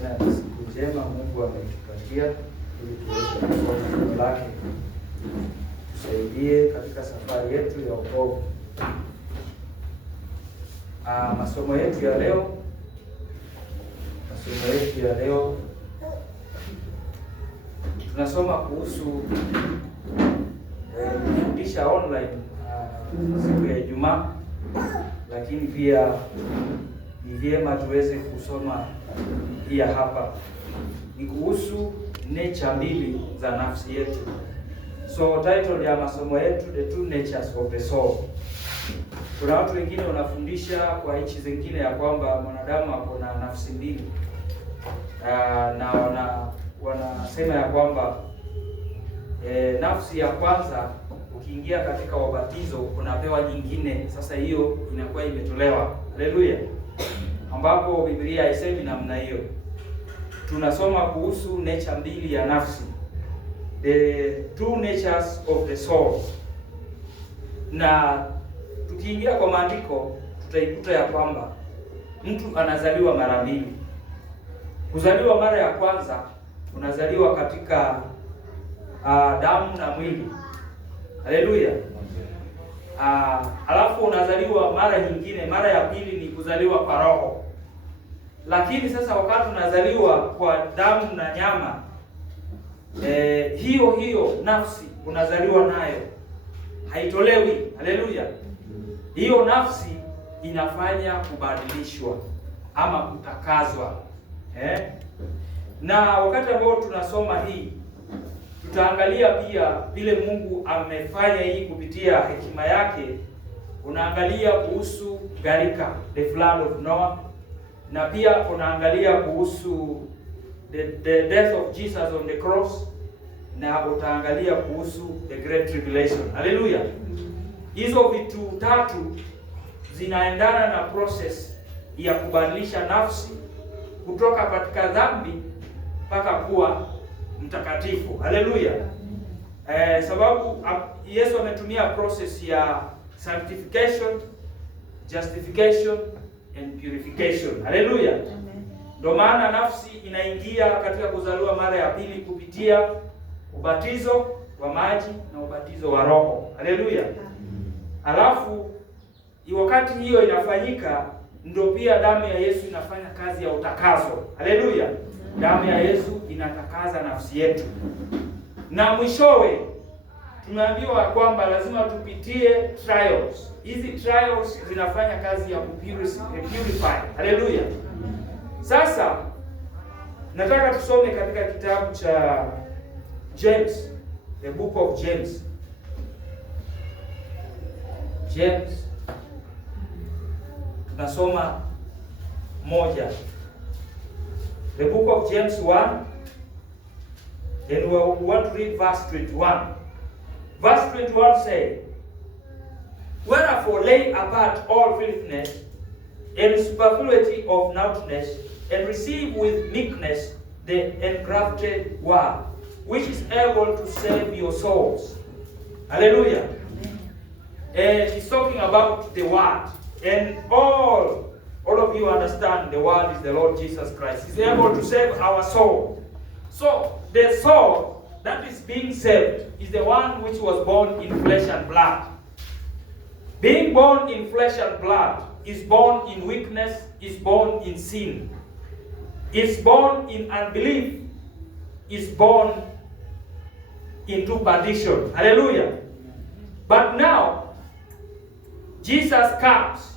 tena ni siku njema Mungu ametupatia ili tuweze kusoma neno lake, tusaidie katika safari yetu ya wokovu. Masomo yetu ya leo tunasoma kuhusu kufundisha online siku ya Ijumaa, lakini pia ni vyema tuweze kusoma pia hapa. Ni kuhusu nature mbili za nafsi yetu. So title ya masomo yetu, The Two Natures of the Soul. Kuna watu wengine wanafundisha kwa nchi zingine ya kwamba mwanadamu ako na nafsi mbili, na wanasema ya kwamba nafsi ya kwanza ukiingia katika wabatizo unapewa nyingine, sasa hiyo inakuwa imetolewa. Haleluya. Ambapo Biblia haisemi namna hiyo. Tunasoma kuhusu nature mbili ya nafsi, the two natures of the soul. Na tukiingia kwa maandiko tutaikuta ya kwamba mtu anazaliwa mara mbili. Kuzaliwa mara ya kwanza unazaliwa katika damu na mwili. Haleluya. Alafu unazaliwa mara nyingine, mara ya pili ni kuzaliwa kwa roho. Lakini sasa wakati unazaliwa kwa damu na nyama, hiyo nafsi unazaliwa nayo haitolewi. Haleluya. Hiyo nafsi inafanya kubadilishwa ama kutakazwa. Na wakati ambao tunasoma hii, tutaangalia pia vile Mungu amefanya hii kupitia hekima yake. Unaangalia kuhusu gharika, the flood of Noah, na pia unaangalia kuhusu the death of Jesus on the cross, na utaangalia kuhusu the great tribulation. Haleluya. Hizo vitu tatu zinaendana na process ya kubadilisha nafsi kutoka katika dhambi mpaka kuwa mtakatifu. Haleluya. Sababu Yesu ametumia process ya sanctification, justification and purification. Haleluya. Ndio maana nafsi inaingia katika kuzaliwa mara ya pili kupitia ubatizo wa maji na ubatizo wa Roho. Haleluya. Alafu wakati hiyo inafanyika, ndio pia damu ya Yesu inafanya kazi ya utakaso. Haleluya. Damu ya Yesu inatakaza nafsi yetu. Na mwishowe tumeambiwa kwamba lazima tupitie trials. Hizi trials zinafanya kazi ya purify. Haleluya. Sasa nataka tusome katika kitabu cha James, the book of James. James, tunasoma moja. The book of James 1, and we want to read verse 21. Verse 21 says, "Wherefore lay apart all filthiness and superfluity of naughtiness, and receive with meekness the engrafted word, which is able to save your souls." Hallelujah. And he's talking about the word, and all of you understand the word is the Lord Jesus Christ. He's able to save our soul. So the soul that is being saved is the one which was born in flesh and blood. Being born in flesh and blood is born in weakness, is born in sin, is born in unbelief, is born into perdition. Hallelujah. But now Jesus comes,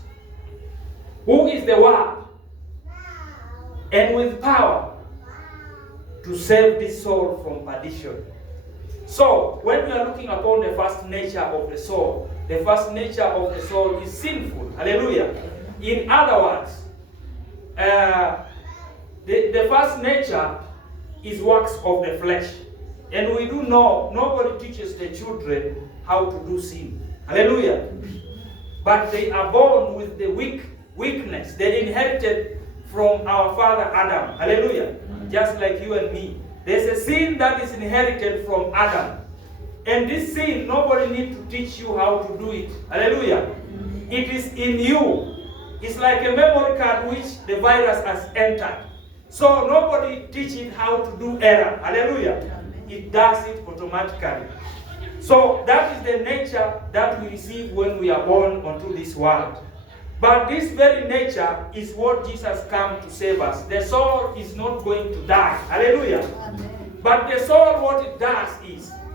who is the Word, and with power to save this soul from perdition. So, when we are looking upon the first nature of the soul, the first nature of the soul is sinful. Hallelujah. In other words, the first nature is works of the flesh. And we do know, nobody teaches the children how to do sin. Hallelujah. But they are born with the weakness. They inherited from our father Adam. Hallelujah. Just like you and me. There's a sin that is inherited from Adam. And this sin, nobody needs to teach you how to do it. Hallelujah. It is in you. It's like a memory card which the virus has entered. So nobody teaches how to do error. Hallelujah. It does it automatically. So that is the nature that we receive when we are born onto this world. But this very nature is what Jesus came to save us. The soul is not going to die. Hallelujah. Amen. But the soul, what it does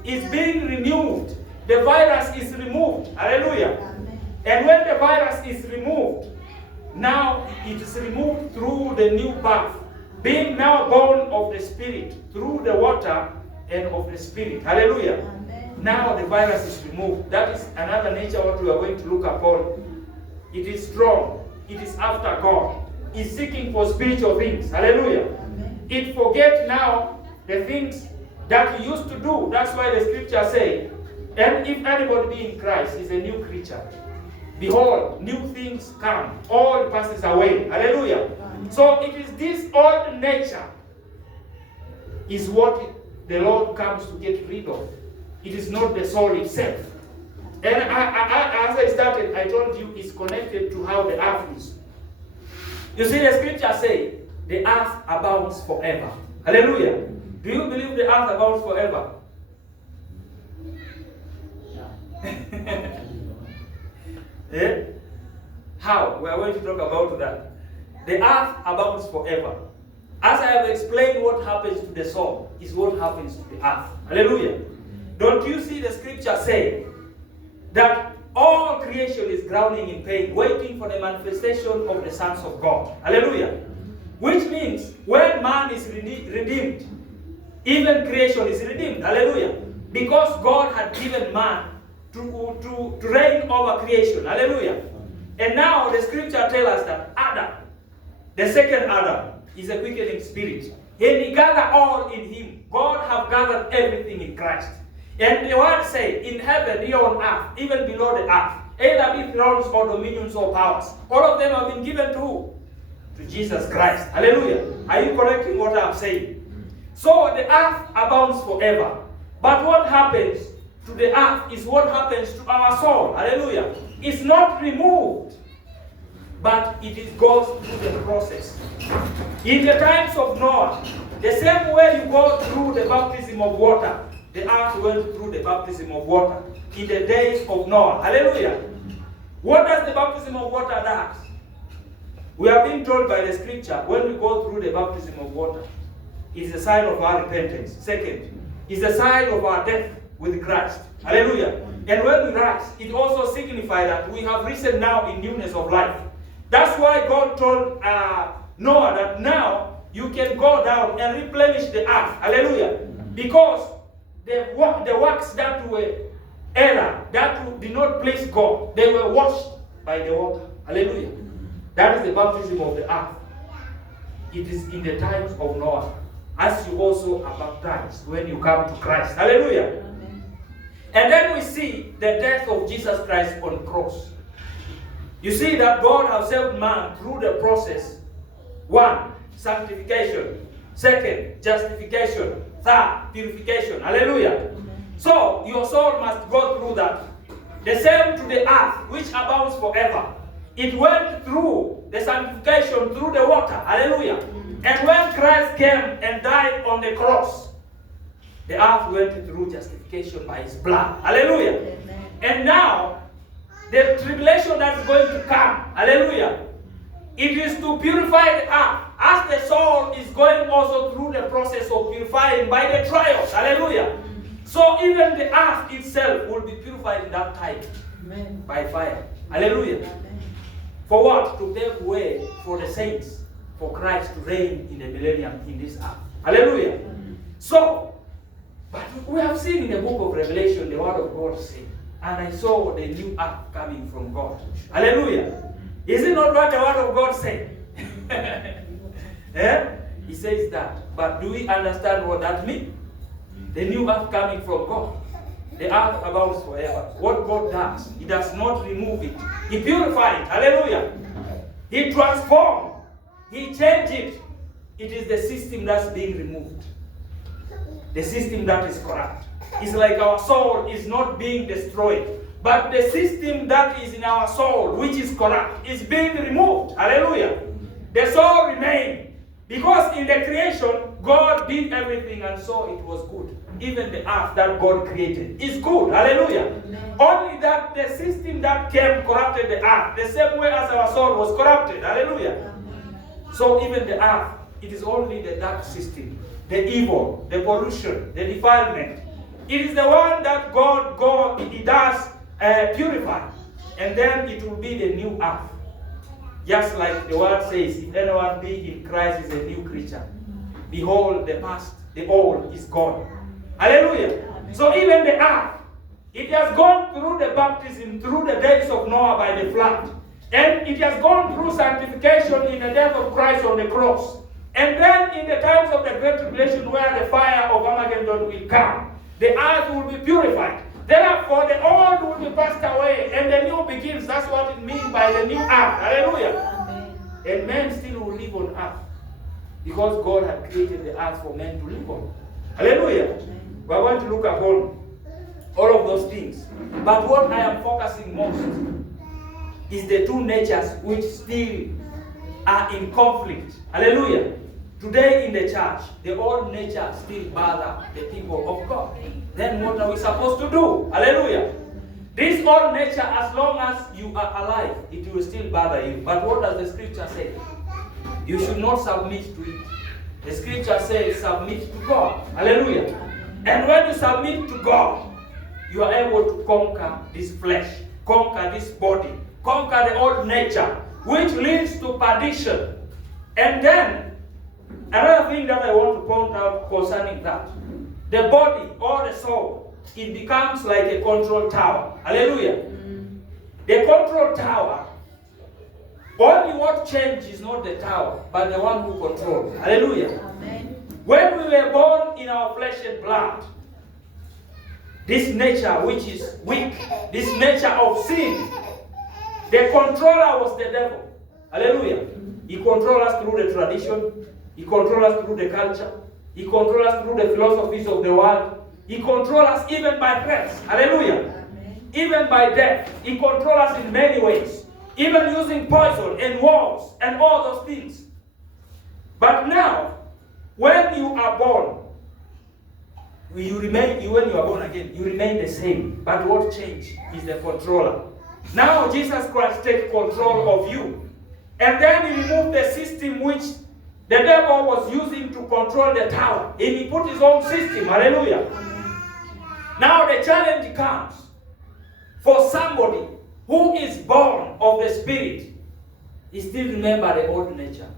is being renewed. The virus is removed. Hallelujah. Amen. And when the virus is removed, now it is removed through the new birth. Being now born of the Spirit, through the water and of the Spirit. Hallelujah. Amen. Now the virus is removed. That is another nature what we are going to look upon. It is strong. It is after God. It's seeking for spiritual things. Hallelujah. Amen. It forgets now the things that he used to do. That's why the scripture says, and if anybody be in Christ, is a new creature. Behold, new things come. All passes away. Hallelujah. Amen. So it is this old nature is what the Lord comes to get rid of. It is not the soul itself. And as I started, I told you it's connected to how the earth is. You see, the scripture says, the earth abounds forever. Hallelujah. Do you believe the earth abounds forever? Yeah? How? We are going to talk about that. The earth abounds forever. As I have explained, what happens to the soul is what happens to the earth. Hallelujah. Don't you see the scripture say that all creation is groaning in pain, waiting for the manifestation of the sons of God. Hallelujah. Which means when man is redeemed, even creation is redeemed. Hallelujah. Because God had given man to reign over creation. Hallelujah. And now the scripture tells us that Adam, the second Adam, is a quickening spirit. And he gathered all in him. God have gathered everything in Christ. And the word say, in heaven, here on earth, even below the earth, either be thrones or dominions or powers, all of them have been given to who? To Jesus Christ. Hallelujah. Are you correcting what I'm saying? So the earth abounds forever. But what happens to the earth is what happens to our soul. Hallelujah. It's not removed, but it goes through the process. In the times of Noah, the same way you go through the baptism of water, the earth went through the baptism of water in the days of Noah. Hallelujah. What does the baptism of water do? We are being told by the scripture, when we go through the baptism of water, it is a sign of our repentance. Second, it's a sign of our death with Christ. Hallelujah. And when we rise, it also signifies that we have risen now in newness of life. That's why God told Noah that now you can go down and replenish the earth. Hallelujah. Because the works that were error, that did not please God, they were washed by the water. Hallelujah. That is the baptism of the earth. It is in the times of Noah, as you also are baptized when you come to Christ. Hallelujah. Amen. And then we see the death of Jesus Christ on the cross. You see that God has saved man through the process. 1, sanctification. 2, justification. 3, purification. Hallelujah. So your soul must go through that. The same to the earth, which abounds forever. It went through the sanctification through the water. Hallelujah. And when Christ came and died on the cross, the earth went through justification by his blood. Hallelujah. Amen. And now, the tribulation that is going to come, hallelujah, it is to purify the earth, as the soul is going also through the process of purifying by the trials. Hallelujah. So even the earth itself will be purified in that time. Amen. By fire. Hallelujah. Amen. For what? To pave way for the saints, for Christ to reign in the millennium in this earth. Hallelujah. Amen. So, but we have seen in the book of Revelation the word of God say, and I saw the new earth coming from God. Hallelujah. Is it not what the word of God said? Eh? He says that. But do we understand what that means? The new earth coming from God. The earth abounds forever. What God does, He does not remove it. He purifies it. Hallelujah. He transforms. He changes it. It is the system that's being removed. The system that is corrupt. It's like our soul is not being destroyed, but the system that is in our soul, which is corrupt, is being removed. Hallelujah. The soul remains, Because in the creation, God did everything and saw it was good. Even the earth that God created is good. Hallelujah. Only that the system that came corrupted the earth, the same way as our soul was corrupted. Hallelujah. So even the earth, it is only the dark system, the evil, the pollution, the defilement. It is the one that God he does purify. And then it will be the new earth. Just like the word says, if anyone be in Christ is a new creature. Behold, the past, the old is gone. Hallelujah. So even the earth, it has gone through the baptism, through the days of Noah by the flood. And it has gone through sanctification in the death of Christ on the cross. And then in the times of the Great Tribulation where the fire of Armageddon will come, the earth will be purified. Therefore, the old will be passed away and the new begins. That's what it means by the new earth. Hallelujah. Amen. And men still will live on earth because God had created the earth for men to live on. Hallelujah. Amen. We are going to look upon all of those things. But what I am focusing most is the two natures which still are in conflict. Hallelujah. Today in the church, the old nature still bother the people of God. Then what are we supposed to do? Hallelujah. This old nature, as long as you are alive, it will still bother you. But what does the scripture say? You should not submit to it. The scripture says submit to God. Hallelujah. And when you submit to God, you are able to conquer this flesh, conquer this body, conquer the old nature, which leads to perdition. And then another thing that I want to point out concerning that, the body or the soul, it becomes like a control tower. Hallelujah. The control tower, only what changes is not the tower, but the one who controls. Hallelujah. Amen. When we were born in our flesh and blood, this nature which is weak, this nature of sin, the controller was the devil. Hallelujah. He controls us through the tradition. He controls us through the culture. He controls us through the philosophies of the world. He controls us even by threats. Hallelujah. Amen. Even by death. He controls us in many ways. Even using poison and wars and all those things. But now, when you are born, when you are born again, you remain the same. But what changed is the controller. Now Jesus Christ takes control of you. And then he removed the system which the devil was using to control the tower. And he put his own system. Hallelujah. Now the challenge comes for somebody who is born of the Spirit. He still remember the old nature.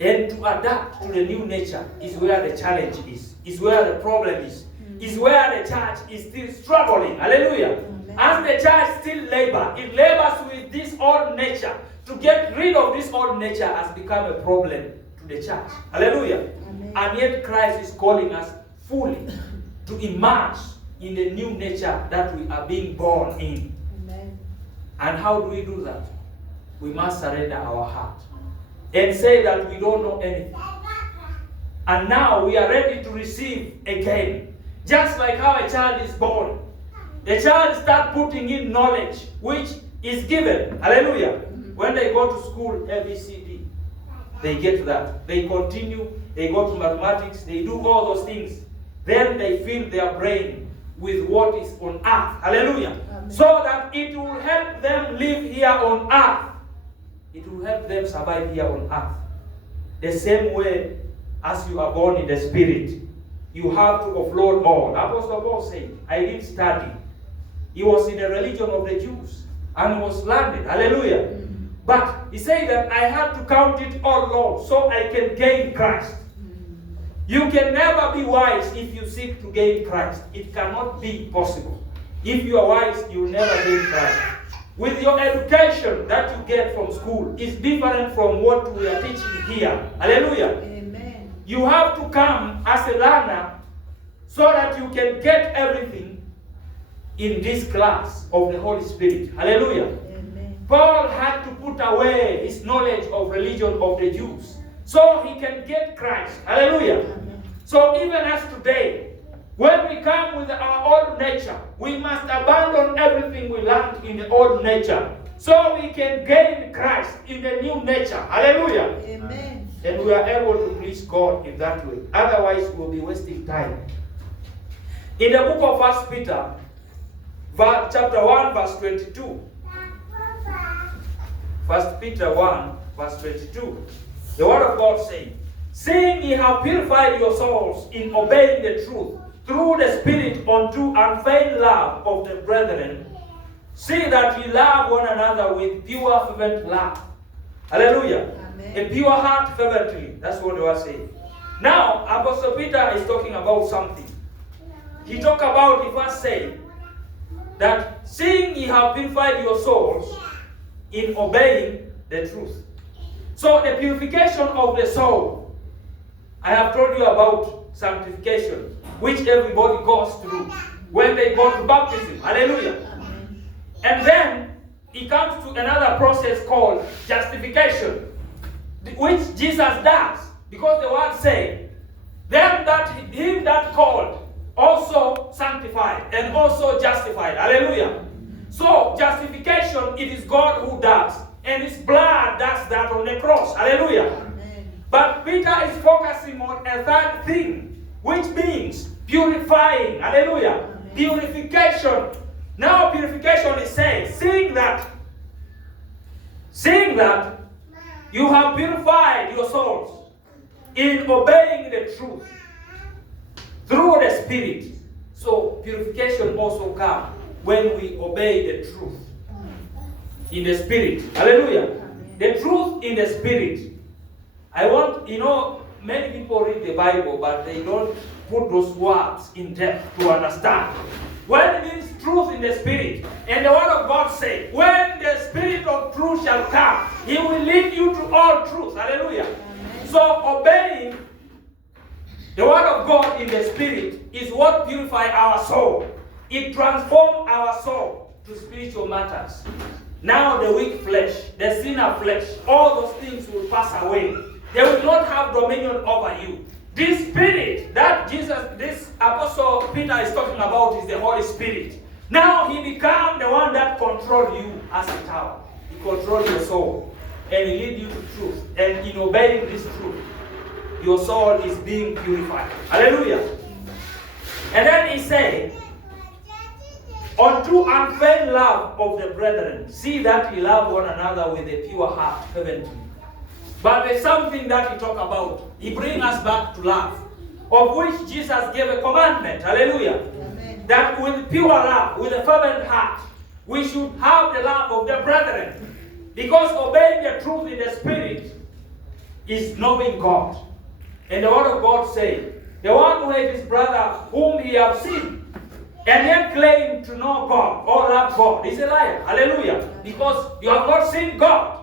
And to adapt to the new nature is where the challenge is where the problem is where the church is still struggling. Hallelujah. As the church still it labors with this old nature. To get rid of this old nature has become a problem to the church. Hallelujah. Amen. And yet Christ is calling us fully to immerse in the new nature that we are being born in. Amen. And how do we do that? We must surrender our heart and say that we don't know anything. And now we are ready to receive again. Just like how a child is born. The child starts putting in knowledge which is given. Hallelujah. When they go to school, ABCD, they get that. They continue, they go to mathematics, they do all those things. Then they fill their brain with what is on earth. Hallelujah. Amen. So that it will help them live here on earth. It will help them survive here on earth. The same way as you are born in the Spirit, you have to offload all. Apostle Paul said, I didn't study. He was in the religion of the Jews and was learned. Hallelujah. But he said that I had to count it all low so I can gain Christ. You can never be wise if you seek to gain Christ. It cannot be possible. If you are wise, you will never gain Christ. With your education that you get from school is different from what we are teaching here. Hallelujah. Amen. You have to come as a learner so that you can get everything in this class of the Holy Spirit. Hallelujah. Paul had to put away his knowledge of religion of the Jews so he can get Christ. Hallelujah. Amen. So even as today, when we come with our old nature, we must abandon everything we learned in the old nature so we can gain Christ in the new nature. Hallelujah. Amen. And we are able to please God in that way. Otherwise, we'll be wasting time. In the book of 1 Peter, chapter 1, verse 22. 1 Peter 1, verse 22. The word of God saying, "Seeing ye have purified your souls in obeying the truth, through the Spirit unto unfeigned love of the brethren, see that ye love one another with pure fervent love." Hallelujah. Amen. A pure heart fervently. That's what they were saying. Now, Apostle Peter is talking about something. He talked about, he first said, that seeing ye have purified your souls in obeying the truth. So the purification of the soul, I have told you about sanctification, which everybody goes through when they go to baptism. Hallelujah. Amen. And then it comes to another process called justification, which Jesus does, because the word says, "Them that him that called also sanctified and also justified." Hallelujah. So justification, it is God who does, and his blood does that on the cross. Hallelujah. Amen. But Peter is focusing on a third thing, which means purifying. Hallelujah. Amen. Purification. Now purification is saying, seeing that you have purified your souls in obeying the truth through the Spirit. So purification also comes when we obey the truth in the Spirit. Hallelujah. Amen. The truth in the Spirit. I want, many people read the Bible, but they don't put those words in depth to understand. When it means truth in the Spirit, and the Word of God says, when the Spirit of truth shall come, He will lead you to all truth. Hallelujah. Amen. So obeying the Word of God in the Spirit is what purifies our soul. It transforms our soul to spiritual matters. Now the weak flesh, the sinner flesh, all those things will pass away. They will not have dominion over you. This Spirit that this Apostle Peter is talking about is the Holy Spirit. Now He becomes the one that controls you as a child. He controls your soul and He leads you to truth. And in obeying this truth, your soul is being purified. Hallelujah. And then He said, "Unto unfeigned love of the brethren, see that ye love one another with a pure heart fervently." But there's something that He talk about. He brings us back to love, of which Jesus gave a commandment. Hallelujah. Amen. That with pure love, with a fervent heart, we should have the love of the brethren. Because obeying the truth in the Spirit is knowing God. And the Word of God says, the one who hates his brother whom he has seen, and yet claim to know God or love God, is a liar. Hallelujah. Because you have not seen God.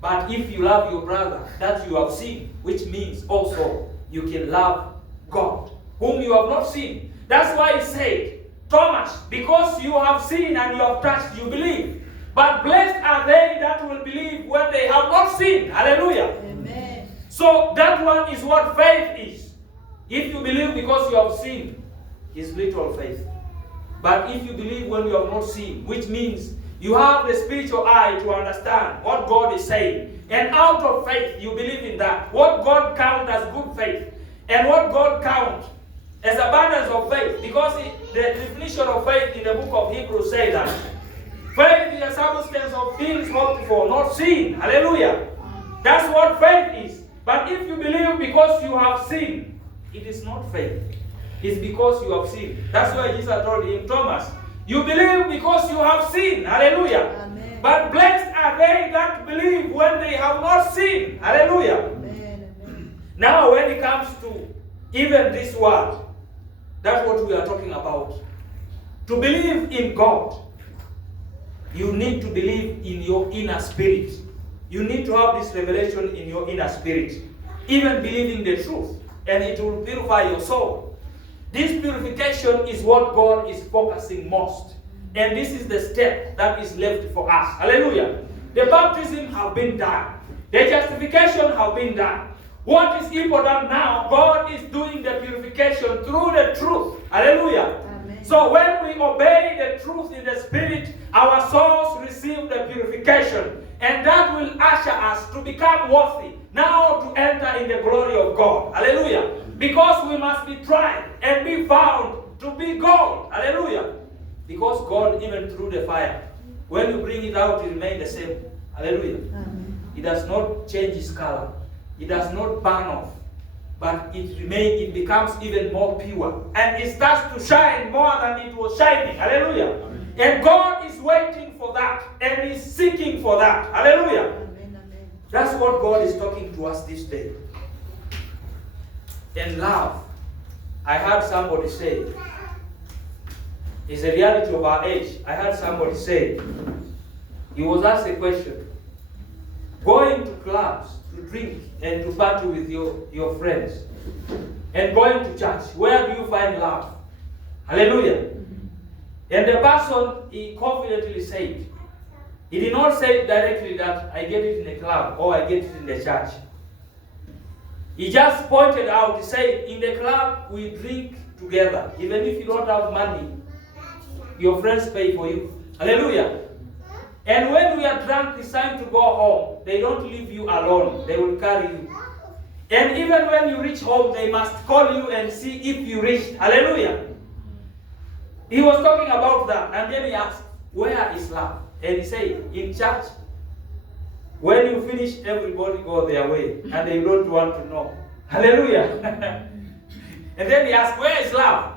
But if you love your brother that you have seen, which means also you can love God, whom you have not seen. That's why He said, Thomas, because you have seen and you have touched, you believe. But blessed are they that will believe when they have not seen. Hallelujah. Amen. So that one is what faith is. If you believe because you have seen, is little faith. But if you believe when you have not seen, which means you have the spiritual eye to understand what God is saying, and out of faith you believe in that, what God counts as good faith, and what God counts as abundance of faith, because the definition of faith in the book of Hebrews says that faith is a substance of things hoped for, not seen. Hallelujah. That's what faith is. But if you believe because you have seen, it is not faith. It's because you have seen. That's why Jesus told him, Thomas, you believe because you have seen. Hallelujah. Amen. But blessed are they that believe when they have not seen. Hallelujah. Amen. Now when it comes to even this word, that's what we are talking about. To believe in God, you need to believe in your inner spirit. You need to have this revelation in your inner spirit. Even believing the truth. And it will purify your soul. This purification is what God is focusing most. And this is the step that is left for us. Hallelujah. The baptism have been done. The justification have been done. What is important now, God is doing the purification through the truth. Hallelujah. Amen. So when we obey the truth in the Spirit, our souls receive the purification. And that will usher us to become worthy now to enter in the glory of God. Hallelujah. Because we must be tried and be found to be gold. Hallelujah. Because gold, even through the fire, when you bring it out, it remains the same. Hallelujah. Amen. It does not change its color. It does not burn off. But it becomes even more pure. And it starts to shine more than it was shining. Hallelujah. Amen. And God is waiting for that. And is seeking for that. Hallelujah. Amen. Amen. That's what God is talking to us this day. And love. I heard somebody say, it's a reality of our age. I heard somebody say, he was asked a question. Going to clubs to drink and to party with your friends and going to church, where do you find love? Hallelujah. And the person, he confidently said, he did not say directly that I get it in the club or I get it in the church. He just pointed out, he said, in the club we drink together. Even if you don't have money, your friends pay for you. Hallelujah. And when we are drunk, it's time to go home. They don't leave you alone. They will carry you. And even when you reach home, they must call you and see if you reached. Hallelujah. He was talking about that. And then he asked, where is love? And he said, in church. When you finish, everybody go their way. And they don't want to know. Hallelujah. And then he asked, where is love?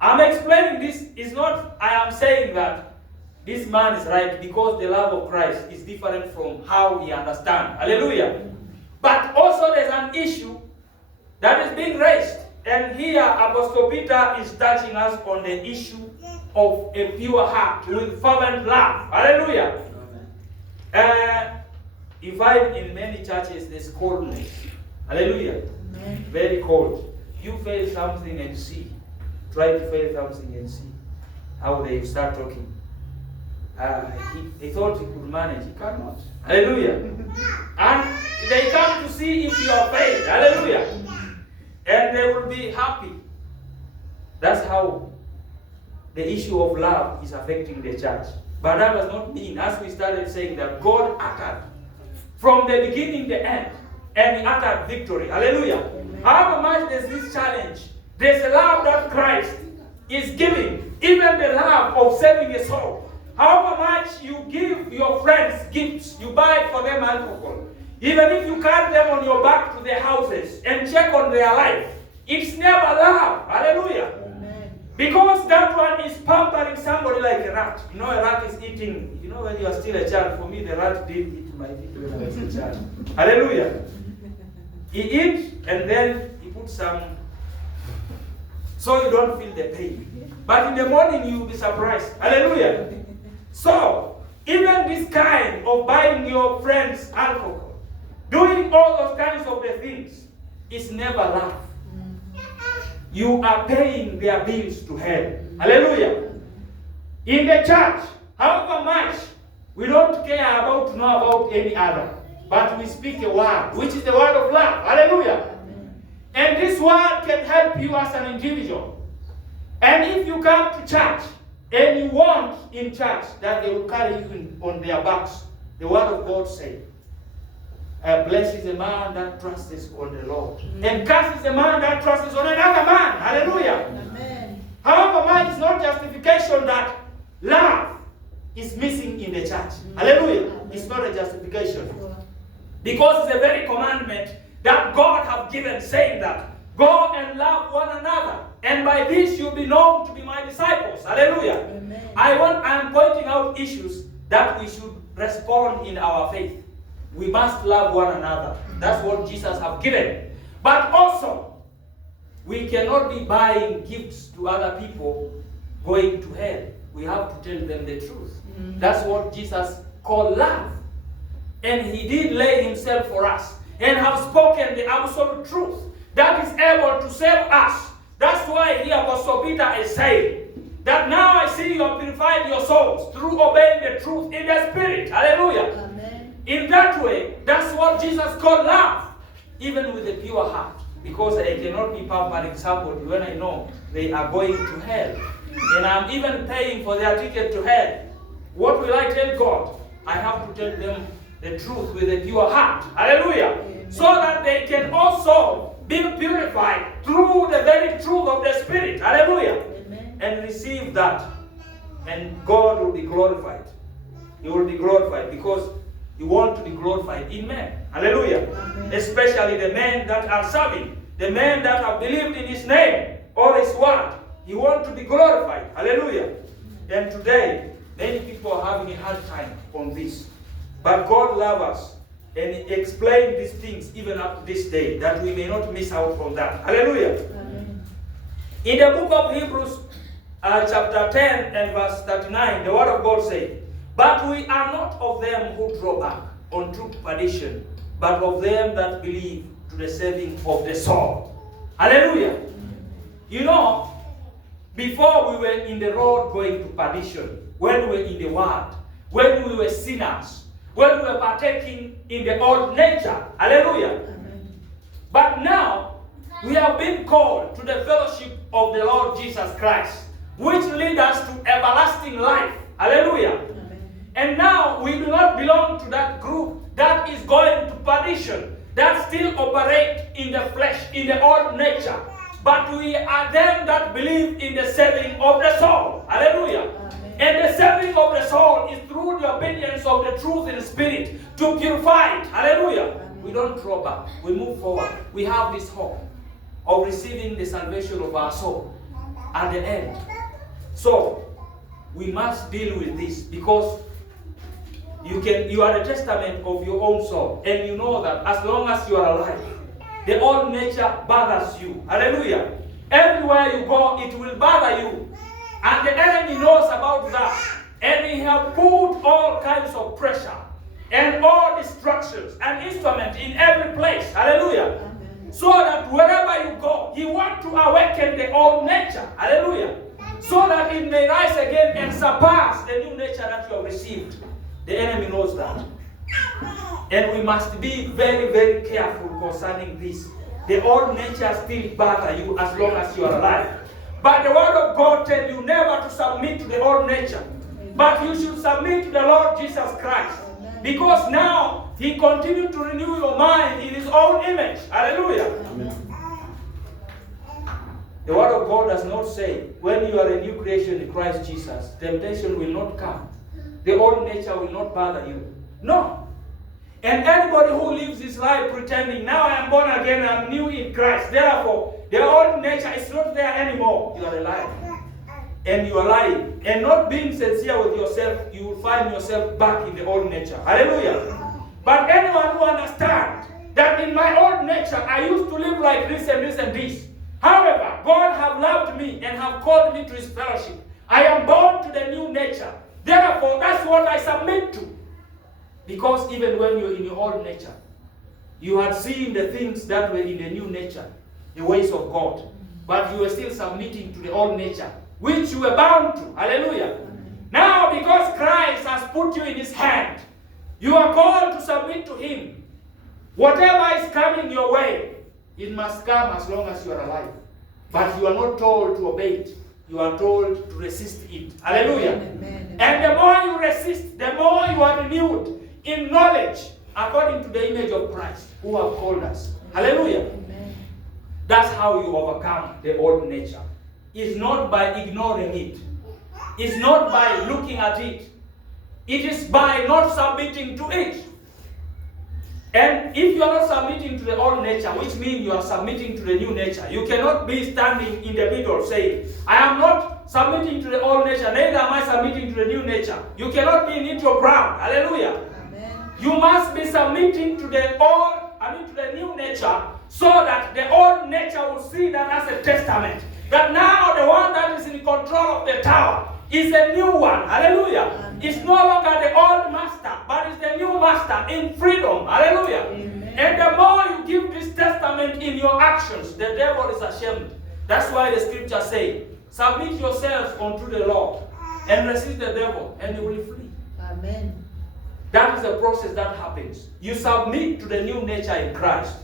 I'm explaining this. Is not, I am saying that this man is right because the love of Christ is different from how he understands. Hallelujah. But also there's an issue that is being raised. And here Apostle Peter is touching us on the issue of a pure heart with fervent love. Hallelujah. You find in many churches there's coldness. Hallelujah. Amen. Very cold. You feel something and see. Try to feel something and see how they start talking. He thought he could manage. He cannot. Hallelujah. And they come to see if you are faith. Hallelujah. And they will be happy. That's how the issue of love is affecting the church. But that does not mean, as we started saying, that God uttered from the beginning to the end, and he uttered victory. Hallelujah. Amen. However much there's this challenge, there's a love that Christ is giving, even the love of saving a soul. However much you give your friends gifts, you buy for them alcohol, even if you carry them on your back to their houses and check on their life, it's never love. Hallelujah. Amen. Because that one is pampering somebody like a rat. You know, a rat is eating. You know, when you are still a child, for me, the rat did eat my feet when I was a child. Hallelujah. He eats and then he puts some, so you don't feel the pain. But in the morning, you will be surprised. Hallelujah. So, even this kind of buying your friends alcohol, doing all those kinds of the things, is never love. You are paying their bills to hell. Hallelujah. In the church, however much we don't care about to know about any other, but we speak a word, which is the word of love. Hallelujah. Amen. And this word can help you as an individual. And if you come to church and you want in church that they will carry you on their backs, the word of God says, blessed is the man that trusts on the Lord. Amen. And cursed is the man that trusts on another man. Hallelujah. Amen. However, man is not justification that love is missing in the church. Amen. Hallelujah. Amen. It's not a justification. Because it's a very commandment that God have given, saying that go and love one another, and by this you'll be known to be my disciples. Hallelujah. Amen. I am pointing out issues that we should respond in our faith. We must love one another. That's what Jesus have given. But also, we cannot be buying gifts to other people going to hell. We have to tell them the truth. Mm-hmm. That's what Jesus called love. And he did lay himself for us and have spoken the absolute truth that is able to save us. That's why here Apostle Peter is saying that now I see you have purified your souls through obeying the truth in the Spirit. Hallelujah. Amen. In that way, that's what Jesus called love, even with a pure heart. Because I cannot be pampering somebody when I know they are going to hell. And I'm even paying for their ticket to hell. What will I tell God? I have to tell them the truth with a pure heart. Hallelujah. Amen. So that they can also be purified through the very truth of the Spirit. Hallelujah. Amen. And receive that. And God will be glorified. He will be glorified because He wants to be glorified in men. Hallelujah. Amen. Especially the men that are serving, the men that have believed in His name or His word. He wants to be glorified. Hallelujah. And today, many people are having a hard time on this. But God loves us and He explained these things even up to this day, that we may not miss out on that. Hallelujah. Amen. In the book of Hebrews, chapter 10 and verse 39, the word of God says, "But we are not of them who draw back unto perdition, but of them that believe to the saving of the soul." Hallelujah. You know, before we were in the road going to perdition, when we were in the world, when we were sinners, when we were partaking in the old nature. Hallelujah. Amen. But now, we have been called to the fellowship of the Lord Jesus Christ, which leads us to everlasting life. Hallelujah. Amen. And now, we do not belong to that group that is going to perdition, that still operate in the flesh, in the old nature. But we are them that believe in the saving of the soul. Hallelujah. Amen. And the saving of the soul is through the obedience of the truth in spirit to purify it. Hallelujah. Amen. We don't draw back. We move forward. We have this hope of receiving the salvation of our soul at the end. So, we must deal with this because you are the testament of your own soul. And you know that as long as you are alive, the old nature bothers you. Hallelujah. Everywhere you go, it will bother you. And the enemy knows about that. And he has put all kinds of pressure and all distractions and instruments in every place. Hallelujah. Amen. So that wherever you go, he wants to awaken the old nature. Hallelujah. So that it may rise again and surpass the new nature that you have received. The enemy knows that. And we must be very, very careful concerning this. The old nature still bother you as long as you are alive. But the word of God tells you never to submit to the old nature. But you should submit to the Lord Jesus Christ. Because now He continues to renew your mind in His own image. Hallelujah. Amen. The word of God does not say, when you are a new creation in Christ Jesus, temptation will not come. The old nature will not bother you. No. And anybody who lives his life pretending, now I am born again, I am new in Christ. Therefore, the old nature is not there anymore. You are alive. And you are lying. And not being sincere with yourself, you will find yourself back in the old nature. Hallelujah. But anyone who understands that in my old nature, I used to live like this and this and this. However, God have loved me and have called me to His fellowship. I am born to the new nature. Therefore, that's what I submit to. Because even when you're in your old nature, you had seen the things that were in the new nature, the ways of God. But you were still submitting to the old nature, which you were bound to. Hallelujah. Now, because Christ has put you in His hand, you are called to submit to Him. Whatever is coming your way, it must come as long as you are alive. But you are not told to obey it. You are told to resist it. Hallelujah. Amen. And the more you resist, the more you are renewed in knowledge, according to the image of Christ, who have called us. Hallelujah. Amen. That's how you overcome the old nature. It's not by ignoring it. It's not by looking at it. It is by not submitting to it. And if you are not submitting to the old nature, which means you are submitting to the new nature, you cannot be standing in the middle saying, I am not submitting to the old nature, neither am I submitting to the new nature. You cannot be in neutral ground. Hallelujah. Amen. You must be submitting to the to the new nature, so that the old nature will see that as a testament. That now the one that is in control of the tower is a new one. Hallelujah. Amen. It's no longer the old master, but it's the new master in freedom. Hallelujah. Amen. And the more you give this testament in your actions, the devil is ashamed. That's why the scripture says, submit yourselves unto the Lord and resist the devil, and you will flee. Amen. That is the process that happens. You submit to the new nature in Christ.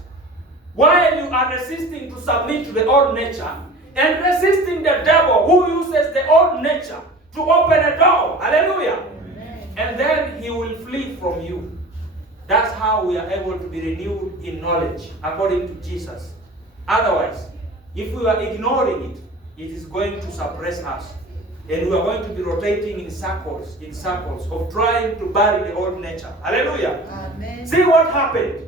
While you are resisting to submit to the old nature, and resisting the devil who uses the old nature to open a door. Hallelujah. Amen. And then he will flee from you. That's how we are able to be renewed in knowledge, according to Jesus. Otherwise, if we are ignoring it, it is going to suppress us. And we are going to be rotating in circles of trying to bury the old nature. Hallelujah. Amen. See what happened